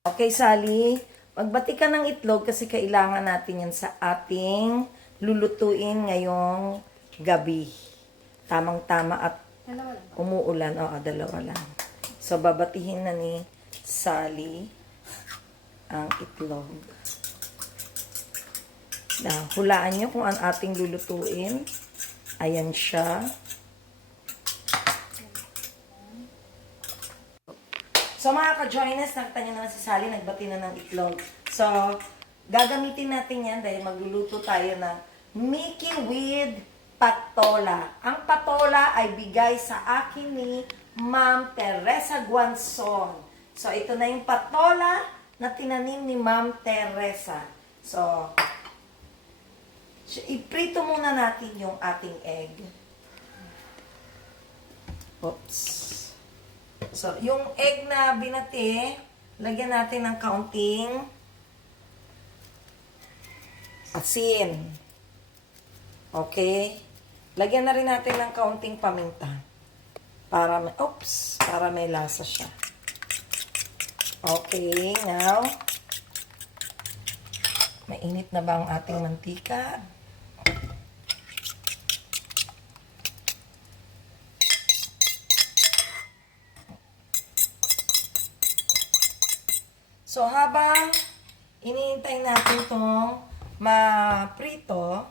Okay, Sally. Magbati ka ng itlog kasi kailangan natin yan sa ating lulutuin ngayong gabi. Tamang-tama at umuulan. Oo, dalawa lang. So, babatihin na ni Sally ang itlog. Hulaan nyo kung ang ating lulutuin. Ayan siya. So mga ka-joiners, nakita nyo naman si Sally, nagbati na ng itlog. So, gagamitin natin yan dahil magluluto tayo ng Mickey with patola. Ang patola ay bigay sa akin ni Ma'am Teresa Guanzon. So, ito na yung patola na tinanim ni Ma'am Teresa. So, iprito muna natin yung ating egg. Oops. So, yung egg na binati, lagyan natin ng kaunting asin. Okay? Lagyan na rin natin ng kaunting paminta. Para may lasa siya. Okay, now, mainit na ba ang ating mantika? So, habang iniintay natin itong maprito,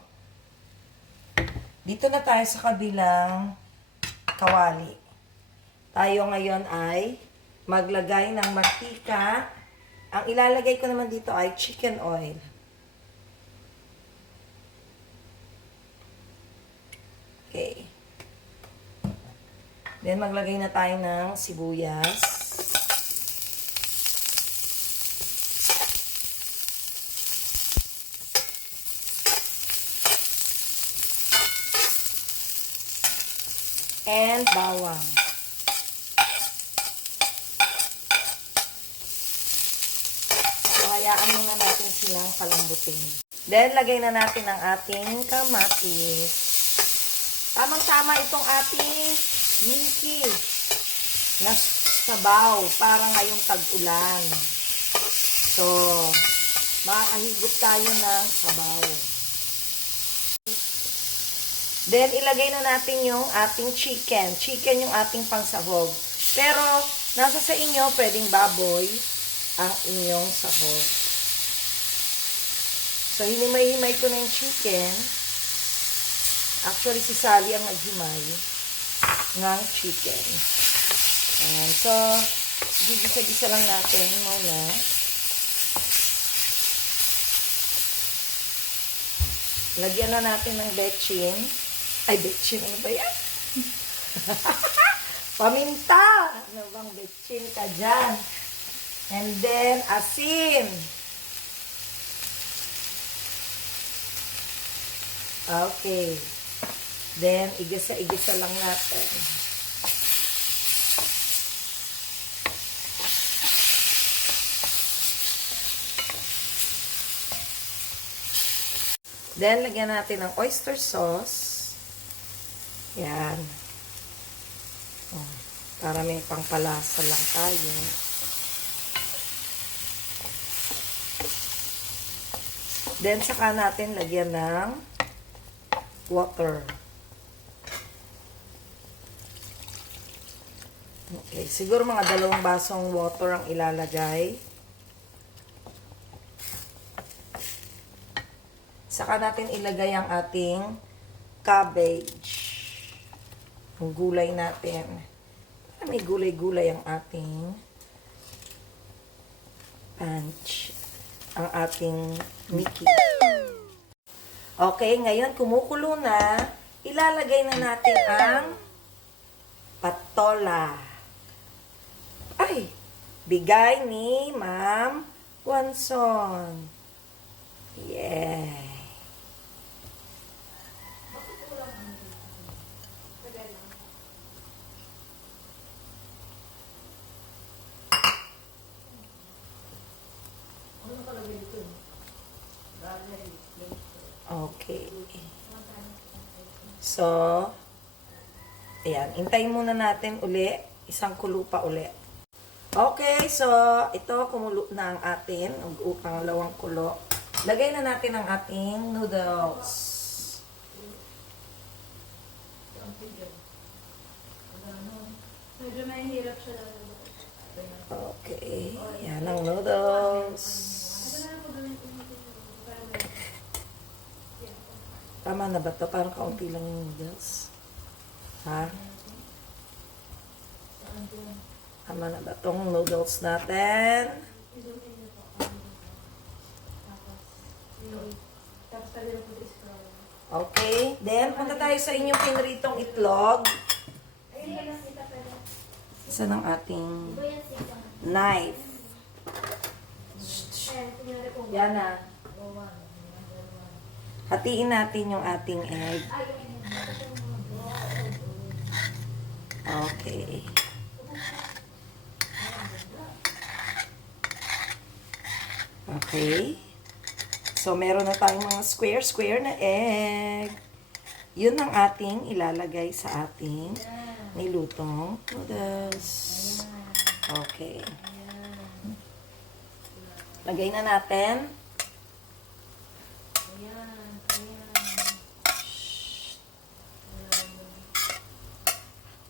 dito na tayo sa kabilang kawali. Tayo ngayon ay maglagay ng mantika. Ang ilalagay ko naman dito ay chicken oil. Okay. Then, maglagay na tayo ng sibuyas. And bawang. So, hayaan muna natin silang palambutin. Then, lagay na natin ang ating kamatis. Tamang-tama itong ating Mickey na sabaw para ngayong tag-ulan. So, makakahigop tayo ng sabaw. Then, ilagay na natin yung ating chicken. Chicken yung ating pangsahog. Pero, nasa sa inyo, pwedeng baboy ang inyong sahog. So, hinimay-himay ko na yung chicken. Actually, si Sally ang naghimay ng chicken. Ayan. So, gigisa-gisa lang natin muna. Lagyan na natin ng bechin. Ay, betchin. Ano ba yan? Paminta! Ano bang betchin ka dyan? And then, asin. Okay. Then, igisa-igisa lang natin. Then, lagyan natin ng oyster sauce. Yan. Para may pangpalasa lang tayo. Then, saka natin lagyan ng water. Okay. Siguro mga 2 basong water ang ilalagay. Saka natin ilagay ang ating cabbage. Ang gulay natin. May gulay-gulay ang ating punch. Ang ating Mickey. Okay, ngayon kumukulo na. Ilalagay na natin ang patola. Ay! Bigay ni Ma'am Guanzon. Yeah! Okay. So, ayan. Hintayin muna natin uli. Isang kulo pa uli. Okay, so ito kumulo na ang atin, ang pangalawang kulo. Lagay na natin ang ating noodles. Medyo mahihirap siya lang. Okay, yan ang noodles. Tama na ba to? Parang kaunti lang yung noodles. Ha? Tama na ba tong noodles natin? Tapos tabi na po sa scroll. Okay, then punta tayo sa inyong pinritong itlog. Isa ng ating knife. Yan na. Hatiin natin yung ating egg. Okay. Okay. So, meron na tayong mga square na egg. Yun ang ating ilalagay sa ating nilutong noodles. Okay. Lagay na natin.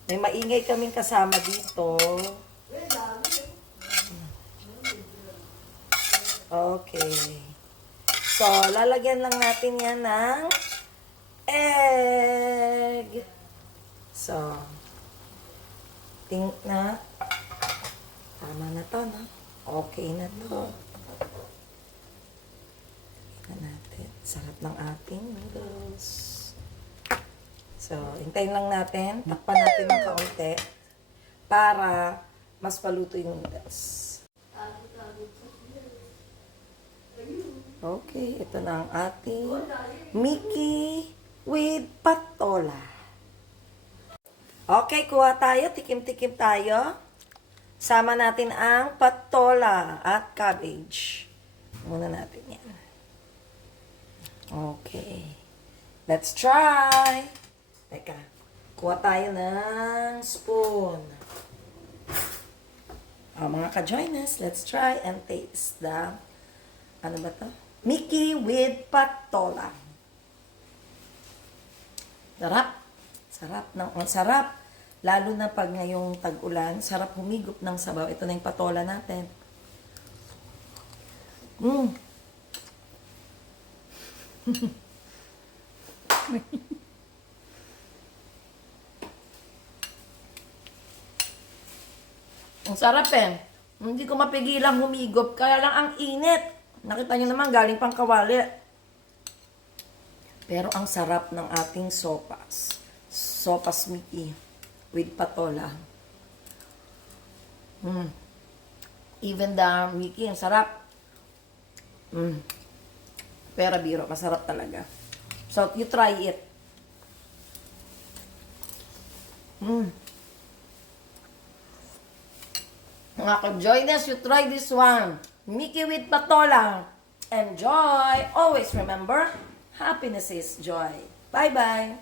May maingay kaming kasama dito. Okay. So, lalagyan lang natin yan ng egg. So, think na. Tama na to, no? Okay na to. Tignan natin. Sarap ng ating noodles. So, hintayin lang natin. Takpan natin ng kaunti para mas paluto yung noodles. Okay, ito na ang ating Mickey with patola. Okay, kuha tayo. Tikim-tikim tayo. Sama natin ang patola at cabbage. Muna natin yan. Okay. Let's try. Teka, kuha tayo ng spoon. Mga ka-joiners, let's try and taste the, ano ba to? Mickey with patola. Sarap. Sarap ng, sarap. Lalo na pag ngayong tag-ulan, sarap humigop ng sabaw. Ito na yung patola natin. Ang sarap eh. Hindi ko mapigilang humigop. Kaya lang ang init. Nakita nyo naman, galing pang kawali. Pero ang sarap ng ating sopas. Sopas Mickey with patola. Even the Mickey, ang sarap. Pero biro, masarap talaga. So, you try it. Mga ka-joiners, you try this one. Mickey with patola. Enjoy! Always remember, happiness is joy. Bye-bye!